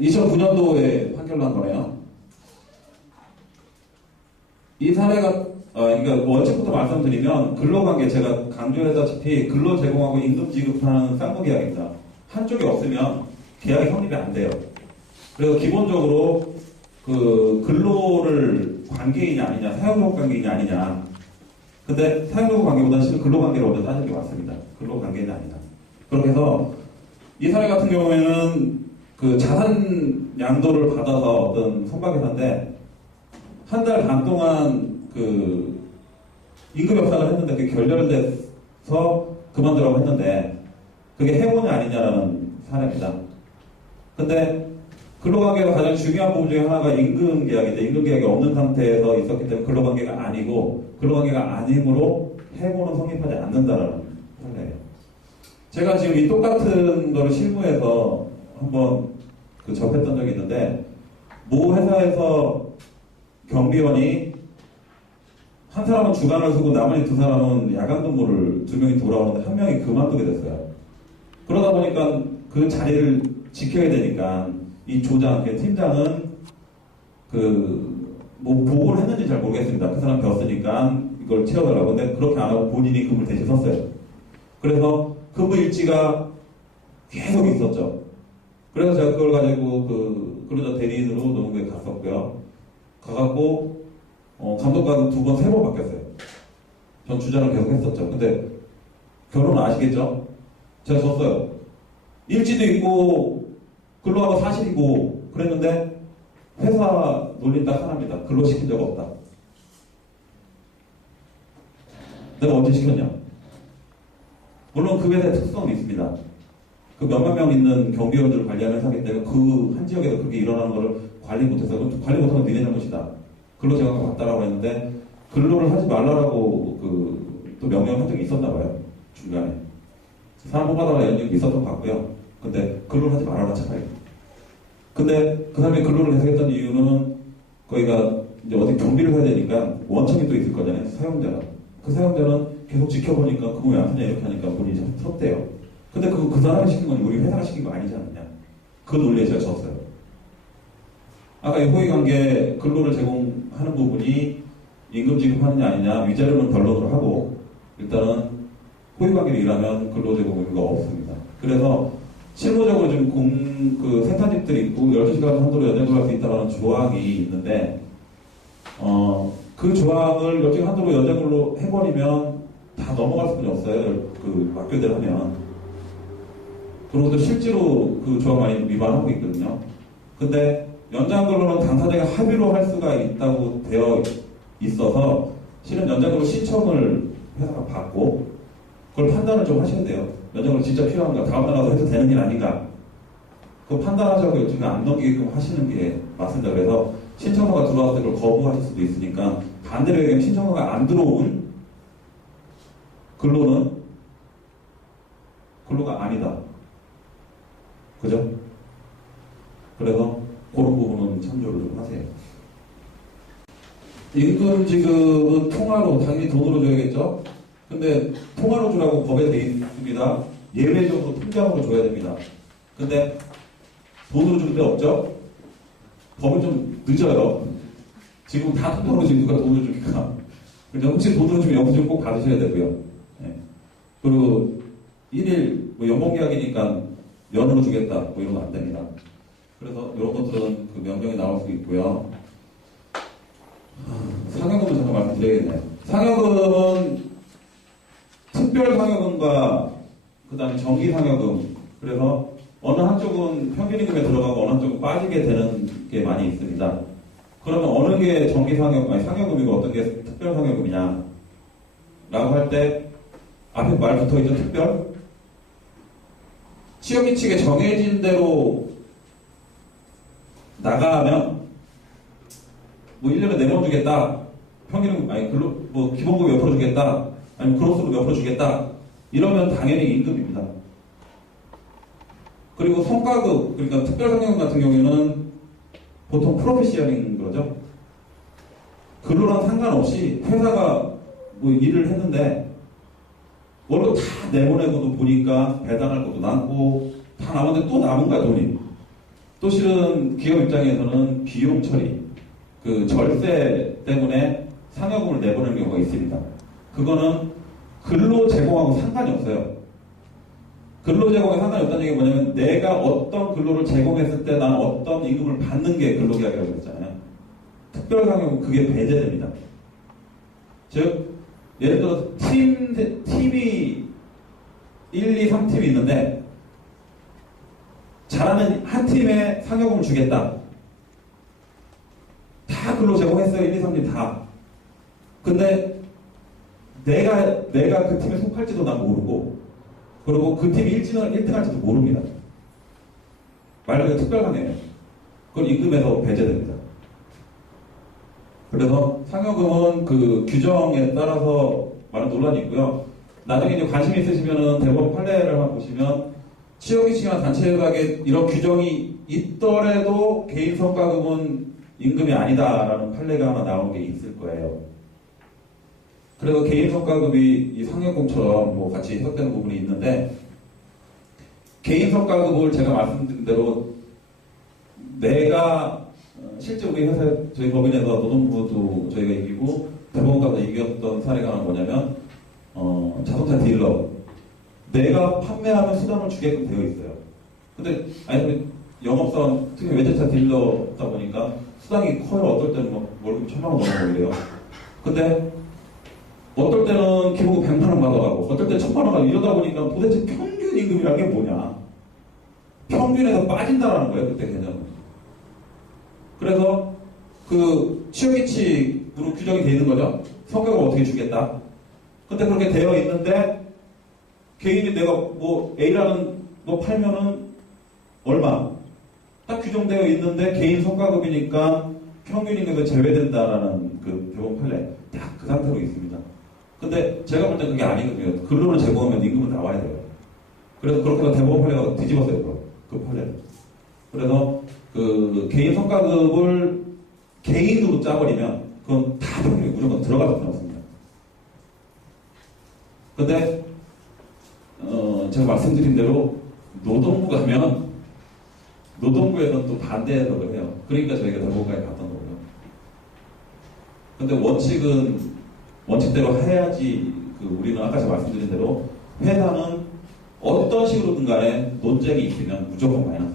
2009년도에 판결 난 거네요. 이 사례가 그러니까 원칙부터 말씀드리면 근로관계 제가 강조했다시피 근로 제공하고 임금 지급하는 쌍무계약입니다. 한쪽이 없으면 계약이 성립이 안 돼요. 그래서 기본적으로 그 근로를 관계인이 아니냐, 사용력 관계인이 아니냐. 근데 사용력 관계보다 실은 근로관계를 먼저 따지는 게 맞습니다. 근로관계는 아니다. 그렇게 해서 이 사례 같은 경우에는 그 자산 양도를 받아서 어떤 선박회사인데 한 달 반 동안 그 임금 협상을 했는데 그게 결렬돼서 그만두라고 했는데 그게 해고냐 아니냐라는 사례입니다. 근데 근로관계가 가장 중요한 부분 중에 하나가 임금 계약인데 임금 계약이 없는 상태에서 있었기 때문에 근로관계가 아니고 근로관계가 아니므로 해고는 성립하지 않는다라는 사례예요. 제가 지금 이 똑같은 거를 실무에서 한번 그 접했던 적이 있는데 모 회사에서 경비원이 한 사람은 주간을 쓰고 나머지 두 사람은 야간 근무를 두 명이 돌아오는데 한 명이 그만두게 됐어요. 그러다 보니까 그 자리를 지켜야 되니까 이 조장, 팀장은 뭐 보고를 했는지 잘 모르겠습니다. 그 사람 배웠으니까 이걸 채워달라고. 근데 그렇게 안 하고 본인이 근무를 대신 섰어요. 그래서 근무 일지가 계속 있었죠. 그래서 제가 그걸 가지고 그 근로자 대리인으로 노동부에 갔었고요. 가갖고 감독관은 두 번, 세 번 바뀌었어요. 전 주장을 계속 했었죠. 근데 결론은 아시겠죠? 제가 졌어요. 일지도 있고 근로하고 사실이고 그랬는데 회사 논리는 딱 하나입니다. 근로시킨 적 없다. 내가 언제 시켰냐? 물론 그 회사의 특성은 있습니다. 그 몇몇 명 있는 경비원들을 관리하는 회사이기 때문에 그 한 지역에서 그렇게 일어나는 거를 관리 못해서 관리 못하는 건 니네 잘못이다. 근로제한가 맞다라고 했는데 근로를 하지 말라라고 또 명령을 한 적이 있었나 봐요. 중간에. 사람 뽑아달라 이런 적이 있었던 것 같고요. 근데 근로를 하지 말아라 차라리. 근데 그 사람이 근로를 계속 했던 이유는 거기가 이제 어디 경비를 해야 되니까 원청이 또 있을 거잖아요. 사용자가. 그 사용자는 계속 지켜보니까 그거 왜 안 하냐 이렇게 하니까 본인이 참 섭대요. 근데 그 사람이 시킨 건 우리 회사가 시킨 거 아니지 않느냐. 그 논리에 제가 졌어요. 아까 이 호의관계 근로를 제공하는 부분이 임금 지급하느냐 아니냐 위자료는 변론을 하고 일단은 호의관계로 일하면 근로 제공 의무가 없습니다. 그래서 실무적으로 지금 그 생산직들이 있고 12시간 한도로 연장을 할 수 있다는 조항이 있는데 그 조항을 12시간 한도로 연장으로 해버리면 다 넘어갈 수밖에 없어요. 그 맡겨들 하면. 그리고 또 실제로 그 조항 많이 위반하고 있거든요. 근데 연장근로는 당사자가 합의로 할 수가 있다고 되어 있어서 실은 연장근로 신청을 회사가 받고 그걸 판단을 좀 하셔야 돼요. 연장근로 진짜 필요한가? 다음날 가서 해도 되는 일 아닌가? 그거 판단하자고 요즘에 안 넘기게끔 하시는 게 맞습니다. 그래서 신청서가 들어왔을 때 그걸 거부하실 수도 있으니까 반대로 얘기하면 신청서가 안 들어온 근로는 근로가 아니다. 그죠? 그래서 그런 부분은 참조를 좀 하세요. 임금 지급은 통화로, 당연히 돈으로 줘야겠죠? 근데 통화로 주라고 법에 되어 있습니다. 예외적으로 통장으로 줘야 됩니다. 근데 돈으로 줄 데 없죠? 법은 좀 늦어요. 지금 다 통장으로 지금 누가 돈을 주니까. 그래서 혹시 돈으로 주면 영수증 꼭 받으셔야 되고요. 네. 그리고 1일 뭐 연봉계약이니까 연으로 주겠다 뭐 이런 거 안 됩니다. 그래서 이런 것들은 그 명령이 나올 수 있고요. 상여금은 잠깐 말씀드려야겠네요. 상여금은 특별 상여금과 그 다음에 정기 상여금. 그래서 어느 한쪽은 평균임금에 들어가고 어느 한쪽은 빠지게 되는 게 많이 있습니다. 그러면 어느 게 정기 상여금, 아니 상여금이고 어떤 게 특별 상여금이냐 라고 할 때 앞에 말 붙어있죠. 특별? 취업이 측에 정해진 대로 나가면 뭐 1년에 4번 주겠다. 평균은 아니 뭐 기본급 몇 프로 주겠다. 아니면 크로스로 몇 프로 주겠다. 이러면 당연히 임금입니다. 그리고 성과급, 그러니까 특별상여금 같은 경우에는 보통 프로페시얼인 거죠. 근로랑 상관없이 회사가 뭐 일을 했는데 월급 다 내보내고도 보니까 배당할 것도 남고 다 남았는데 또 남은 거야 돈이. 또 실은 기업 입장에서는 비용 처리, 그 절세 때문에 상여금을 내보내는 경우가 있습니다. 그거는 근로 제공하고 상관이 없어요. 근로 제공에 상관이 없다는 얘기가 뭐냐면 내가 어떤 근로를 제공했을 때 나는 어떤 임금을 받는 게 근로계약이라고 했잖아요. 특별상여금 그게 배제됩니다. 즉 예를 들어서 팀이 1, 2, 3팀이 있는데 잘하는 한 팀에 상여금을 주겠다. 다 근로 제공했어요. 1, 2, 3팀 다. 근데 내가 그 팀에 속할지도 난 모르고 그리고 그 팀이 1등 할지도 모릅니다. 말 그대로 특별상여예요. 그건 임금에서 배제됩니다. 그래서 상여금은 그 규정에 따라서 많은 논란이 있고요. 나중에 이제 관심 있으시면은 대법원 판례를 한번 보시면 취업규칙이나 단체협약에 이런 규정이 있더라도 개인 성과금은 임금이 아니다라는 판례가 하나 나온 게 있을 거예요. 그래서 개인 성과급이 이 상여금처럼 뭐 같이 해석되는 부분이 있는데 개인 성과급을 제가 말씀드린 대로 내가 실제 우리 회사 저희 법인에서 노동부도 저희가 이기고 대법원까지 이겼던 사례가 하나 뭐냐면 자동차 딜러 내가 판매하는 수당을 주게끔 되어 있어요. 근데 아니 영업사원 특히 외제차 딜러다 보니까 수당이 커요. 어떨 때는 뭐 월급 1,000만 원 넘어가고요. 근데 어떨 때는 기본 100만 원 받아가고 어떨 때는 1,000만 원 받아가고 이러다 보니까 도대체 평균 임금이라는 게 뭐냐. 평균에서 빠진다라는 거예요. 그때 개념은. 그래서 그 취업규칙으로 규정이 되어 있는 거죠. 성과급을 어떻게 주겠다. 근데 그렇게 되어 있는데 개인이 내가 뭐 A라는 거 팔면은 얼마 딱 규정되어 있는데 개인 성과급이니까 평균 임금에서 제외된다라는 그 대법원 판례 딱 그 상태로 있습니다. 근데 제가 볼 때 그게 아니거든요. 근로를 제공하면 임금은 나와야 돼요. 그래서 그렇게 해서 대법원 판례가 뒤집었어요. 그 판례를. 그래서 그 개인 성과급을 개인으로 짜버리면 그건 다 평균이 무조건 들어가서 나왔습니다. 근데 제가 말씀드린 대로 노동부 가면 노동부에서는 또 반대 해석을 해요. 그러니까 저희가 대법원까지 갔던 거고요. 근데 원칙대로 해야지 우리는 아까 제가 말씀드린 대로 회사는 어떤 식으로든 간에 논쟁이 있으면 무조건 마이너스.